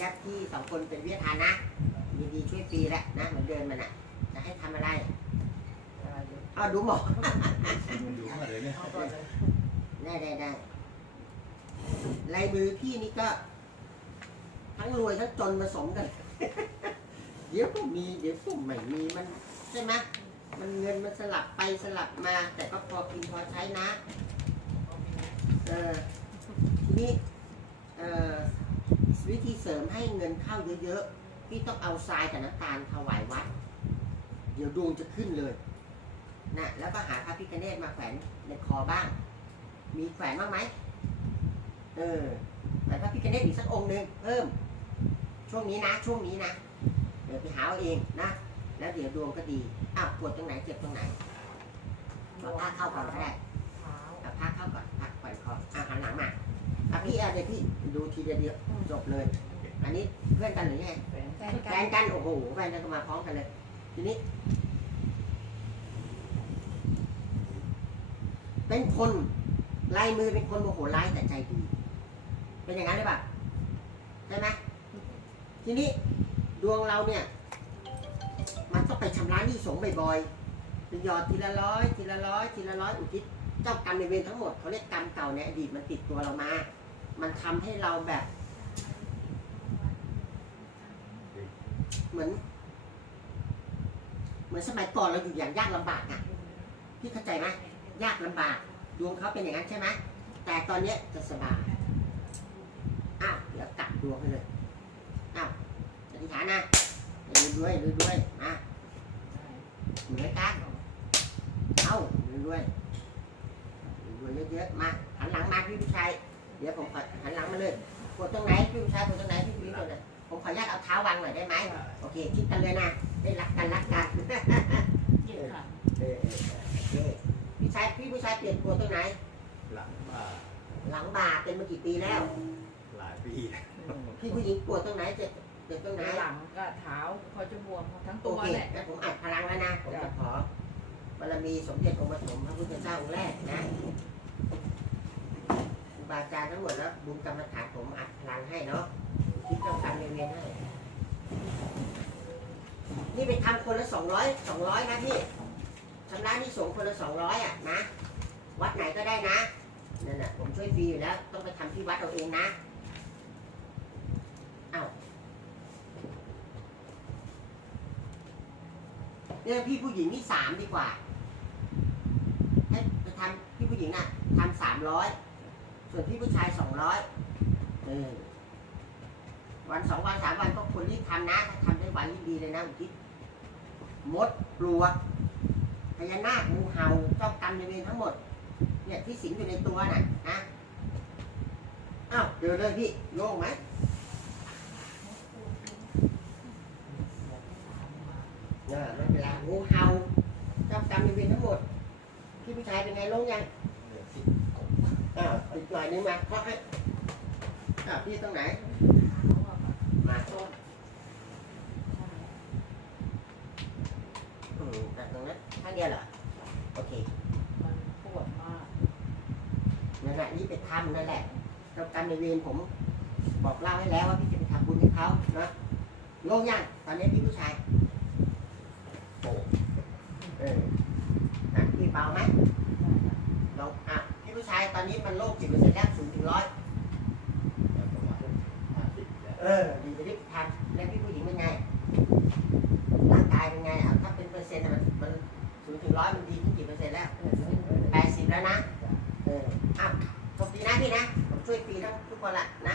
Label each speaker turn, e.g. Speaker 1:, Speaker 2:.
Speaker 1: ญาติพี่สองคนเป็นวิทยาทานนะยินดีช่วยฟรีแหละนะเหมือนเดินมันอะ จะให้ทำอะไรเอาดูหมอ
Speaker 2: มันดูมาเลยเนี่ย
Speaker 3: เอาก่อนเลย
Speaker 1: ได้ได้ได้ลายมือพี่นี่ก็ ทั้งรวยทั้งจนผสมกัน เดี๋ยวก็มีเดี๋ยวก็ไม่มีมันใช่ไหมมันเงินมันสลับไปสลับมา แต่ก็พอกินพอใช้นะ เออทีนี้ เอ่อ วิธีเสริมให้เงินเข้าเยอะๆพี่ต้องเอาทรายกับน้ำตาลถวายวัด เดี๋ยวดวงจะขึ้นเลยนะแล้วก็หาพระพิฆเนศมาแขวนในคอบ้าง มีแขวนบ้างไหมเออแขวนพระพิฆเนศอีกสักองค์หนึ่งเพิ่ม ช่วงนี้นะ ช่วงนี้นะ เดี๋ยวไปหาเอาเองนะ แล้วเดี๋ยวดวงก็ดี อ้าวปวดตรงไหนเจ็บตรงไหนเอาผ้าเข้าก่อนก็ได้
Speaker 3: เท้า
Speaker 1: เอาผ้าเข้าก่อน พี่เอาเดี๋ยวพี่ดูทีเดียวเดียวจบเลย อันนี้เพื่อนกันหรือไง
Speaker 3: แฟน
Speaker 4: แฟน
Speaker 1: แฟ
Speaker 4: กัน
Speaker 1: นกันโอ้โหแฟนกันก็มาพร้อมกันเลย ทีนี้ เป็นคนลายมือเป็นคนโมโหร้ายแต่ใจดี เป็นอย่างนั้นหรือเปล่าใช่ไหมทีนี้ดวงเราเนี่ย มันต้องไปชำระหนี้สงฆ์บ่อยๆไปหยอดทีละร้อยทีละร้อยทีละร้อยอุทิศเจ้ากรรมในายเวรทั้งหมดเขาเรียกกรรมเก่าในอดีตมันติดตัวเรามา มันทำให้เราแบบ เหมือน เหมือนสมัยก่อนเราอยู่อย่างยากลำบากอะพี่เข้าใจไหมยากลำบากดวงเขาเป็นอย่างนั้นใช่ไหมแต่ตอนนี้จะสบายอ้าวเดี๋ยวกลับดวงให้เลยอ้าวอธิษฐานนะดูด้วยดูด้วยมาเหมือนกันเอาดูด้วยดูด้วยเยอะๆมาหันหลังมาพี่ผู้ชาย เดี๋ยวผมขอหันหลังมาเลยปวดตรงไหนพี่ผู้ชายปวดตรงไหนพี่ผู้หญิงปวดตรงไหนผมขออนุญาตเอาเท้าวางหน่อยได้ไหมโอเคคิดกันเลยนะได้รักกันรักกัน
Speaker 3: เจ็บค่ะ
Speaker 1: เออโอเคพี่ชายพี่ผู้ชายเปลี่ยนปวดตรงไหน
Speaker 2: หลังมา
Speaker 1: หลังบ่าเป็นมากี่ปีแล้ว
Speaker 2: หลายปี
Speaker 1: พี่ผู้หญิงปวดตรงไหนเจ็บเจ็บตรงไหน
Speaker 3: หลังก็เท้าเขาจะบวมทั้ง
Speaker 1: โอ
Speaker 3: ตัว
Speaker 1: เค
Speaker 3: แหละ
Speaker 1: งั้นผมอัดพลังแล้วนะผมจะขอบารมีสมเด็จองค์ปฐมพระพุทธเจ้าองค์แรกนะครูบาอาจารย์ทั้งหมดแล้วบุญกรรมฐานผมอัดพลังให้เนาะคิดเจ้ากรรมในายเวรให้นี่ไปทำคนละสองร้อยสองร้อยนะพี่ชำระหนี่สงคนละสองร้อยอะนะ วัดไหนก็ได้นะนั่นน่ะผมช่วยฟรีอยู่แล้ว ต้องไปทำที่วัดเอาเองนะเนี่ยพี่ผู้หญิงนี่สามดีกว่าให้ไปทำพี่ผู้หญิงน่ะทำสามร้อย ส่วนพี่ผู้ชายสองร้อยเออวันสองวันสามวันก็ควรรีบทำนะถ้าทำได้วันยิ่งดีเลยนะอุทิศมดปลวกพญานาคงูเห่าเจ้ากรรมในายเวรทั้งหมด เนี่ยที่สิงอยู่ในตัวน่ะนะอ้าวเดินเลยพี่โล่งไหมเออไม่เป็นไรงูเห่าเจ้ากรรมในายเวรทั้งหมดพี่ผู้ชายเป็นไงโล่งยัง อ้าวอีกหน่อยนึงมาเคาะให้อ้าพี่ตรงไหน มาต้นอืมแต่ตรงนั้นท่างเดียวเหรอ โอเค
Speaker 3: มันปวดมาก
Speaker 1: นั่นแหละนี่ไปทำนั่นแหละเจ้ากรรมในายเวรผม บอกเล่าให้แล้วว่าพี่จะไปทำบุญให้เขานะลงยังตอนนี้พี่ผู้ชาย
Speaker 2: โอ้
Speaker 1: เอออะพี่เบาไหม ชายตอนนี้มันโรคกี่เปอร์เซ็นต์แล้วศูนย์ถึงร้อย
Speaker 2: ประมาณห้าสิบแล้ว
Speaker 1: เออดีจะได้ทานแล้วพี่ผู้หญิงเป็นไงร่างกายเป็นไงอะถ้าเป็นเปอร์เซ็นต์อะมันมันศูนย์ถึงร้อยมันดีขึ้นกี่เปอร์เซ็นต์แล้วแปดสิบแล้วนะเอออะขอบคุณนะพี่นะผมช่วยฟรีทั้งทุกคนละนะ